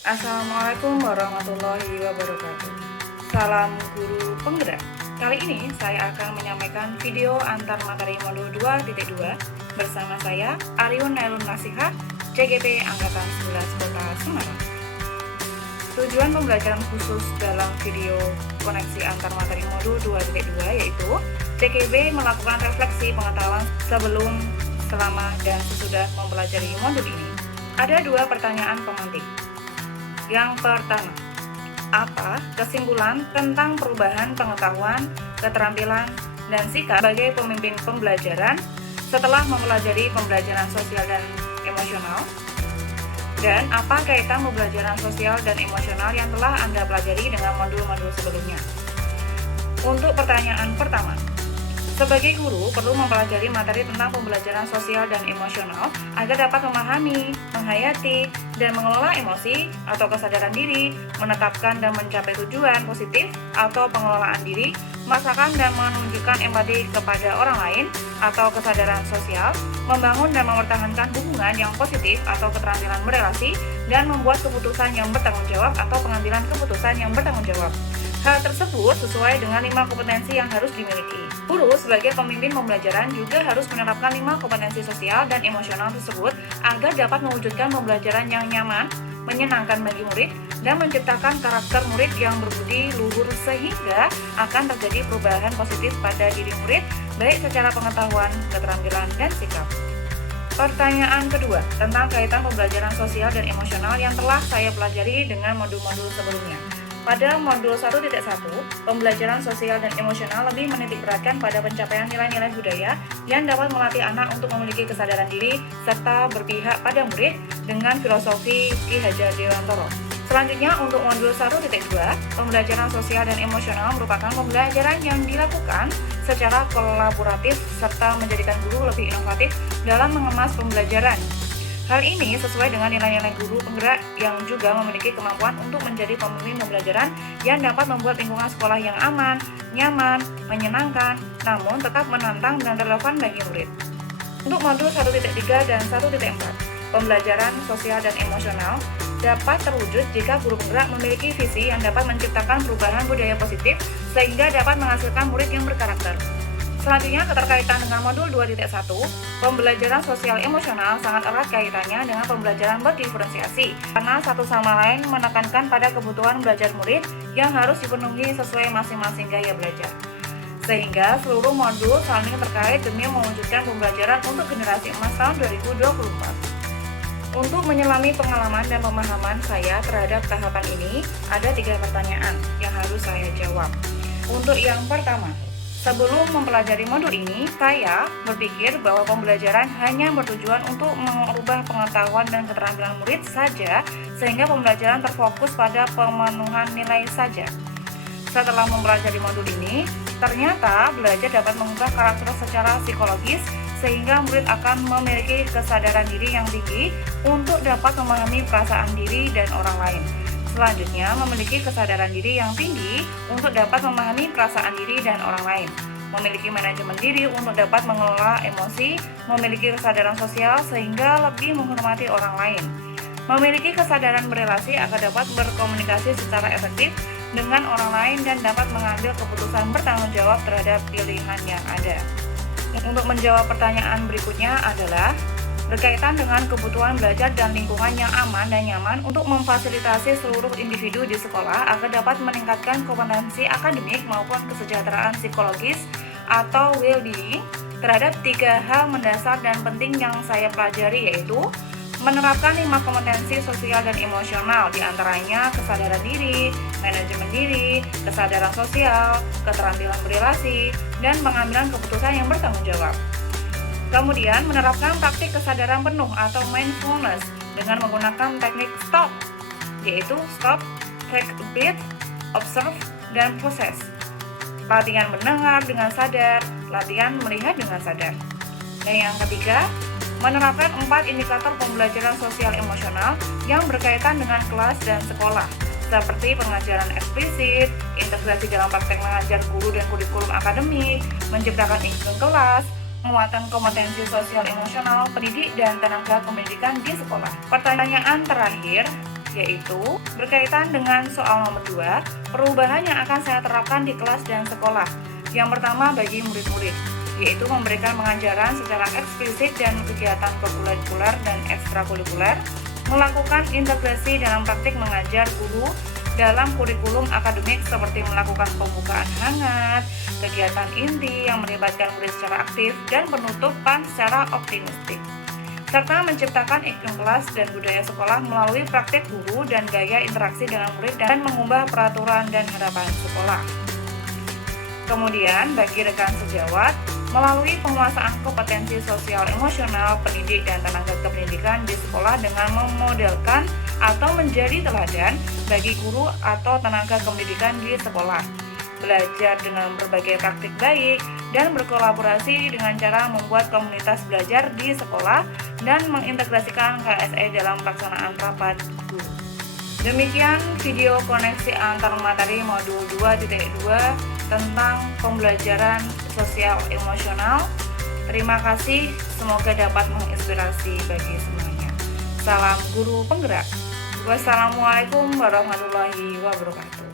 Assalamualaikum warahmatullahi wabarakatuh. Salam guru penggerak. Kali ini saya akan menyampaikan video antar materi modul 2.2 bersama saya Ariun Nailun Nasihat, CGP Angkatan 11 Kota Semarang. Tujuan pembelajaran khusus dalam video koneksi antar materi modul 2.2 yaitu CGP melakukan refleksi pengetahuan sebelum, selama, dan sesudah mempelajari modul ini. Ada dua pertanyaan pemantik. Yang pertama, apa kesimpulan tentang perubahan pengetahuan, keterampilan, dan sikap sebagai pemimpin pembelajaran setelah mempelajari pembelajaran sosial dan emosional? Dan apa kaitan pembelajaran sosial dan emosional yang telah Anda pelajari dengan modul-modul sebelumnya? Untuk pertanyaan pertama, sebagai guru perlu mempelajari materi tentang pembelajaran sosial dan emosional agar dapat memahami, menghayati, dan mengelola emosi atau kesadaran diri, menetapkan dan mencapai tujuan positif atau pengelolaan diri, merasakan dan menunjukkan empati kepada orang lain atau kesadaran sosial, membangun dan mempertahankan hubungan yang positif atau keterampilan berelasi, dan membuat keputusan yang bertanggung jawab atau pengambilan keputusan yang bertanggung jawab. Hal tersebut sesuai dengan 5 kompetensi yang harus dimiliki. Guru sebagai pemimpin pembelajaran juga harus menerapkan 5 kompetensi sosial dan emosional tersebut agar dapat mewujudkan pembelajaran yang nyaman, menyenangkan bagi murid, dan menciptakan karakter murid yang berbudi luhur sehingga akan terjadi perubahan positif pada diri murid, baik secara pengetahuan, keterampilan, dan sikap. Pertanyaan kedua, tentang kaitan pembelajaran sosial dan emosional yang telah saya pelajari dengan modul-modul sebelumnya. Pada modul 1.1, pembelajaran sosial dan emosional lebih menitikberatkan pada pencapaian nilai-nilai budaya yang dapat melatih anak untuk memiliki kesadaran diri serta berpihak pada murid dengan filosofi Ki Hajar Dewantoro. Selanjutnya, untuk modul 1.2, pembelajaran sosial dan emosional merupakan pembelajaran yang dilakukan secara kolaboratif serta menjadikan guru lebih inovatif dalam mengemas pembelajaran. Hal ini sesuai dengan nilai-nilai guru penggerak yang juga memiliki kemampuan untuk menjadi pemimpin pembelajaran yang dapat membuat lingkungan sekolah yang aman, nyaman, menyenangkan, namun tetap menantang dan relevan bagi murid. Untuk modul 1.3 dan 1.4, pembelajaran sosial dan emosional dapat terwujud jika guru penggerak memiliki visi yang dapat menciptakan perubahan budaya positif sehingga dapat menghasilkan murid yang berkarakter. Selanjutnya, keterkaitan dengan modul 2.1, pembelajaran sosial emosional sangat erat kaitannya dengan pembelajaran berdiferensiasi, karena satu sama lain menekankan pada kebutuhan belajar murid yang harus dipenuhi sesuai masing-masing gaya belajar. Sehingga seluruh modul saling terkait demi mewujudkan pembelajaran untuk generasi emas tahun 2024. Untuk menyelami pengalaman dan pemahaman saya terhadap tahapan ini, ada 3 pertanyaan yang harus saya jawab. Untuk yang pertama, sebelum mempelajari modul ini, saya berpikir bahwa pembelajaran hanya bertujuan untuk mengubah pengetahuan dan keterampilan murid saja, sehingga pembelajaran terfokus pada pemenuhan nilai saja. Setelah mempelajari modul ini, ternyata belajar dapat mengubah karakter secara psikologis, sehingga murid akan memiliki kesadaran diri yang tinggi untuk dapat memahami perasaan diri dan orang lain. Selanjutnya, memiliki kesadaran diri yang tinggi untuk dapat memahami perasaan diri dan orang lain, memiliki manajemen diri untuk dapat mengelola emosi, memiliki kesadaran sosial sehingga lebih menghormati orang lain, memiliki kesadaran berelasi agar dapat berkomunikasi secara efektif dengan orang lain dan dapat mengambil keputusan bertanggung jawab terhadap pilihan yang ada. Untuk menjawab pertanyaan berikutnya adalah berkaitan dengan kebutuhan belajar dan lingkungan yang aman dan nyaman untuk memfasilitasi seluruh individu di sekolah agar dapat meningkatkan kompetensi akademik maupun kesejahteraan psikologis atau well-being terhadap 3 hal mendasar dan penting yang saya pelajari, yaitu menerapkan 5 kompetensi sosial dan emosional, diantaranya kesadaran diri, manajemen diri, kesadaran sosial, keterampilan berelasi, dan pengambilan keputusan yang bertanggung jawab. Kemudian, menerapkan praktik kesadaran penuh atau mindfulness dengan menggunakan teknik STOP, yaitu stop, take a breath, observe, dan process. Latihan mendengar dengan sadar, latihan melihat dengan sadar. Dan yang ketiga, menerapkan 4 indikator pembelajaran sosial emosional yang berkaitan dengan kelas dan sekolah, seperti pengajaran eksplisit, integrasi dalam praktek mengajar guru dan kurikulum akademik, menciptakan iklim kelas, penguatan kompetensi sosial emosional pendidik dan tenaga pendidikan di sekolah. Pertanyaan terakhir, yaitu berkaitan dengan soal nomor 2, perubahan yang akan saya terapkan di kelas dan sekolah. Yang pertama bagi murid-murid, yaitu memberikan pengajaran secara eksplisit dan kegiatan kokurikuler dan ekstrakurikuler, melakukan integrasi dalam praktik mengajar guru dalam kurikulum akademik seperti melakukan pembukaan hangat, kegiatan inti yang melibatkan murid secara aktif, dan penutupan secara optimistik, serta menciptakan iklim kelas dan budaya sekolah melalui praktik guru dan gaya interaksi dengan murid dan mengubah peraturan dan harapan sekolah. Kemudian bagi rekan sejawat, melalui penguasaan kompetensi sosial emosional pendidik dan tenaga kependidikan di sekolah dengan memodelkan atau menjadi teladan bagi guru atau tenaga kependidikan di sekolah, belajar dengan berbagai praktik baik, dan berkolaborasi dengan cara membuat komunitas belajar di sekolah dan mengintegrasikan KSE dalam pelaksanaan rapat guru. Demikian video koneksi antar materi modul 2.2 tentang pembelajaran sosial emosional. Terima kasih, semoga dapat menginspirasi bagi semuanya. Salam guru penggerak. Wassalamualaikum warahmatullahi wabarakatuh.